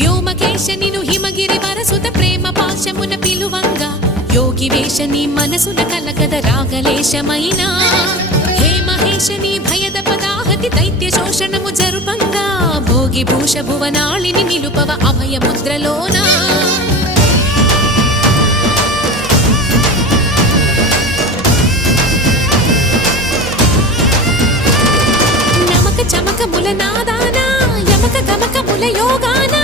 వ్యోమకేశ నిను హిమగిరి వరసుత ప్రేమ పాశమున పిలువంగా యోగి వేషని మనసున కలకద రాగలేశమైనా హే మహేశని భయద పదాహతి దైత్య శోషణము జరుపంగా భోగి భూష భువనాళిని నిలుపవ అభయ ముద్రలోనా నమక చమక ముల నాదానా యమక గమక ముల యోగానా